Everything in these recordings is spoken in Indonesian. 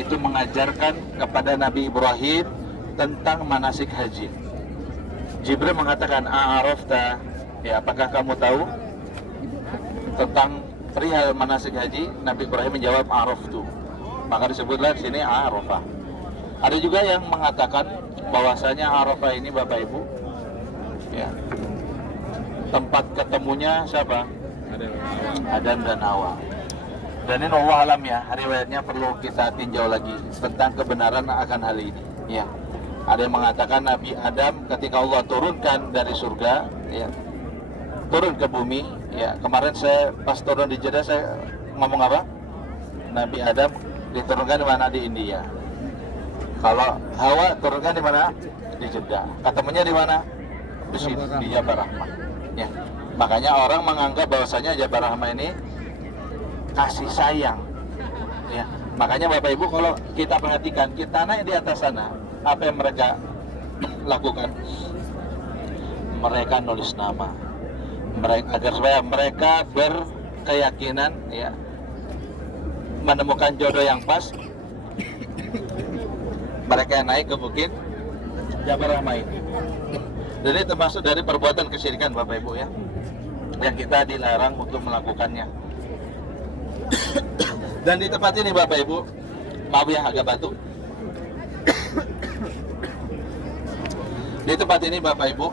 itu mengajarkan kepada Nabi Ibrahim tentang manasik haji. Jibril mengatakan, "A'arafta?" Ya, apakah kamu tahu tentang perihal manasik haji? Nabi Ibrahim menjawab, "Araftu." Maka disebutlah di sini Arafah. Ada juga yang mengatakan bahwasanya Arafah ini Bapak Ibu, ya, tempat ketemunya siapa? Adam dan Hawa. Dan ini Allah alam ya, riwayatnya perlu kita tinjau lagi tentang kebenaran akan hal ini. Ya, ada yang mengatakan Nabi Adam ketika Allah turunkan dari surga, ya, turun ke bumi. Ya, kemarin saya pas turun di Jeddah saya ngomong apa? Nabi Adam diturunkan di mana? Di India. Kalau Hawa turunkan di mana? Di Jeddah. Ketemunya di mana? Di sini, di Jabal Rahmah. Ya, makanya orang menganggap bahwasanya Jabal Rahmah ini kasih sayang, ya. Makanya Bapak Ibu kalau kita perhatikan, kita naik di atas sana, apa yang mereka lakukan? Mereka nulis nama, mereka agar supaya mereka berkeyakinan, ya, menemukan jodoh yang pas. Mereka naik ke bukit Jabal Rahmah ini. Jadi termasuk dari perbuatan kesyirikan Bapak Ibu ya, yang kita dilarang untuk melakukannya. Dan di tempat ini Bapak Ibu, maaf ya agak batuk. Di tempat ini Bapak Ibu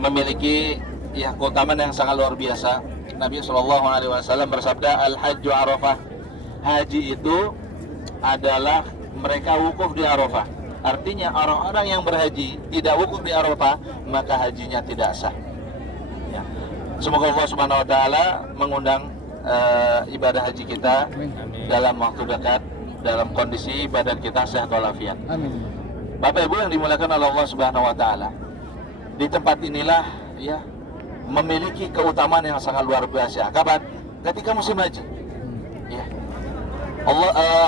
memiliki ya keutamaan yang sangat luar biasa. Nabi SAW bersabda, "Al-Hajju Arafah." Haji itu adalah mereka wukuf di Arafah. Artinya orang-orang yang berhaji tidak wukuf di Arafah, maka hajinya tidak sah. Ya. Semoga Allah Subhanahu Wa Taala mengundang ibadah haji kita dalam waktu dekat, dalam kondisi badan kita sehat walafiat. Amin. Bapak Ibu yang dimuliakan oleh Allah Subhanahu Wa Taala, di tempat inilah ya memiliki keutamaan yang sangat luar biasa. Kapan? Ketika musim haji. Ya.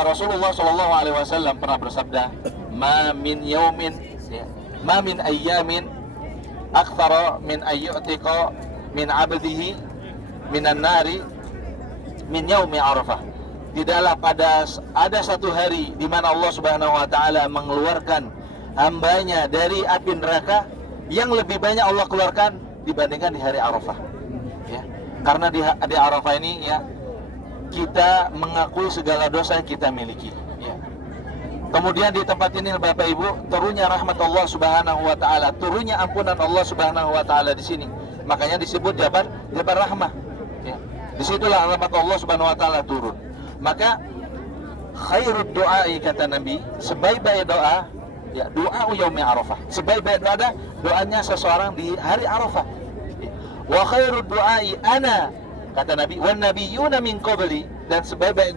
Rasulullah Shallallahu Alaihi Wasallam pernah bersabda, "Ma min yaumin, ya, ma min ayyamin akthara min ayyutiqa min abdihi minan nari min yaumi Arafah." Tidaklah ada satu hari di mana Allah Subhanahu Wa Taala mengeluarkan hambanya dari api neraka yang lebih banyak Allah keluarkan dibandingkan di hari Arafah. Ya. Karena di Arafah ini ya kita mengakui segala dosa yang kita miliki. Ya. Kemudian di tempat ini Bapak Ibu turunnya rahmat Allah Subhanahu Wa Taala, turunnya ampunan Allah Subhanahu Wa Taala di sini. Makanya disebut Jabal Rahmah. Ya. Disitulah rahmat Allah Subhanahu Wa Taala turun. Maka khairud doai kata Nabi, sebaik-baik doa ya doa yaumi Arafah. Sebaik-baik doa doanya seseorang di hari Arafah. Wa khairud doai ana kata Nabi, wan nabiyuna min qabli, dan sebaik-baik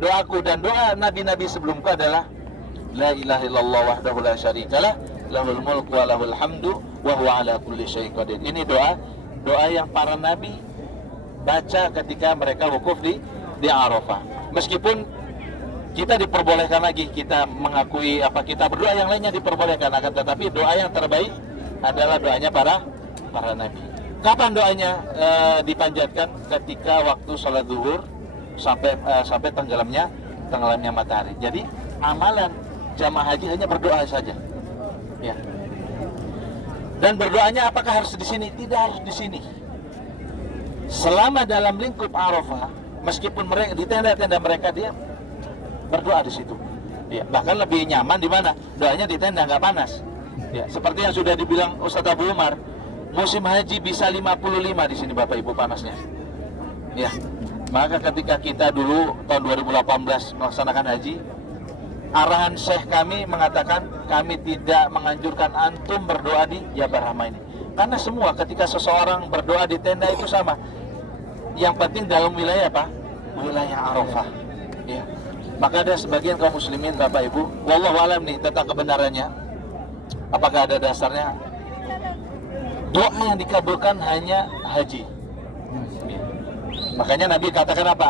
doaku dan doa nabi-nabi sebelumku adalah la ilaha illallah wahdahu la syarikalah lahul mulku wa lahul hamdu wa huwa ala kulli syai'in qadir. Ini doa yang para nabi baca ketika mereka wukuf di Arafah. Meskipun kita diperbolehkan lagi, kita mengakui kita berdoa yang lainnya diperbolehkan, akan tetapi doa yang terbaik adalah doanya para nabi. Kapan doanya dipanjatkan? Ketika waktu sholat zuhur sampai tenggelamnya matahari. Jadi amalan jamaah haji hanya berdoa saja. Ya. Dan berdoanya apakah harus di sini? Tidak harus di sini. Selama dalam lingkup Arafah, meskipun mereka di tenda-tenda mereka, dia berdoa di situ. Ya, bahkan lebih nyaman di mana? Doanya di tenda, nggak panas. Ya, seperti yang sudah dibilang Ustadz Abu Umar, musim haji bisa 55 di sini Bapak Ibu panasnya. Ya. Maka ketika kita dulu tahun 2018 melaksanakan haji, arahan Syekh kami mengatakan kami tidak menganjurkan antum berdoa di Jabal Rahmah ini. Karena semua ketika seseorang berdoa di tenda itu sama. Yang penting dalam wilayah apa? Wilayah Arafah. Ya. Maka ada sebagian kaum muslimin Bapak Ibu, wallahu alam nih tentang kebenarannya. Apakah ada dasarnya? Doa yang dikabulkan hanya haji. Ya. Makanya Nabi katakan apa?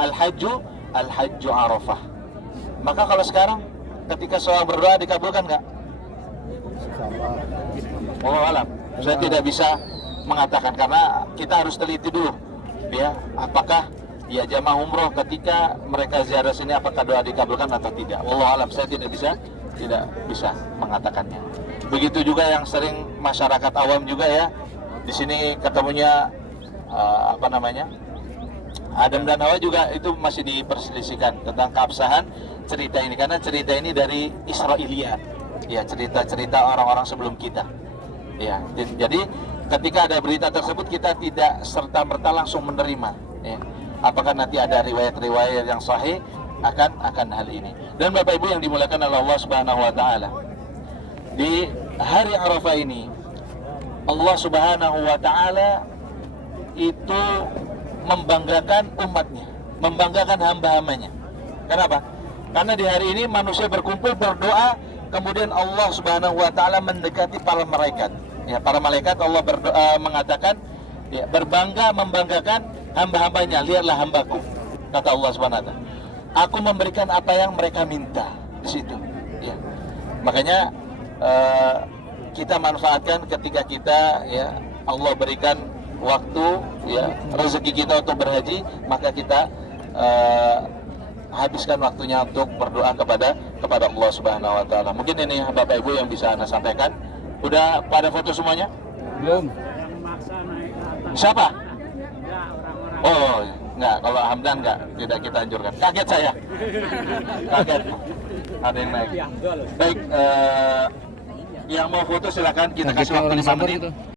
Al-Hajju Arafah. Maka kalau sekarang ketika seorang berdoa dikabulkan nggak? Wallahu alam. Saya tidak bisa mengatakan karena kita harus teliti dulu. Ya, apakah ya jamaah umroh ketika mereka ziarah sini apakah doa dikabulkan atau tidak. Wallahu alam, saya tidak bisa mengatakannya. Begitu juga yang sering masyarakat awam juga ya, di sini ketemunya Adam dan Hawa juga itu masih diperselisihkan tentang keabsahan cerita ini, karena cerita ini dari Israiliyat, ya cerita-cerita orang-orang sebelum kita. Ya, jadi ketika ada berita tersebut kita tidak serta-merta langsung menerima. Ya. Apakah nanti ada riwayat-riwayat yang sahih akan hal ini. Dan Bapak Ibu yang dimuliakan oleh Allah Subhanahu wa taala, di hari Arafah ini Allah Subhanahu wa taala itu membanggakan umatnya, membanggakan hamba-hambanya. Kenapa? Karena di hari ini manusia berkumpul berdoa, kemudian Allah Subhanahu wa taala mendekati para malaikat. Ya, para malaikat Allah berdoa mengatakan, ya, berbangga membanggakan hamba-hambanya. Lihatlah hambaku, kata Allah Subhanahu wa taala. Aku memberikan apa yang mereka minta di situ. Ya. Makanya kita manfaatkan ketika kita, ya, Allah berikan waktu, ya, rezeki kita untuk berhaji, maka kita habiskan waktunya untuk berdoa kepada Allah Subhanahu wa taala. Mungkin ini Bapak Ibu yang bisa Anda sampaikan. Udah pada foto semuanya? Belum. Siapa? Oh, enggak, kalau Hamdan enggak, tidak kita anjurkan. Kaget saya. Kaget. Ada yang naik. Baik, yang mau foto silakan, kita kasih waktu 5 menit.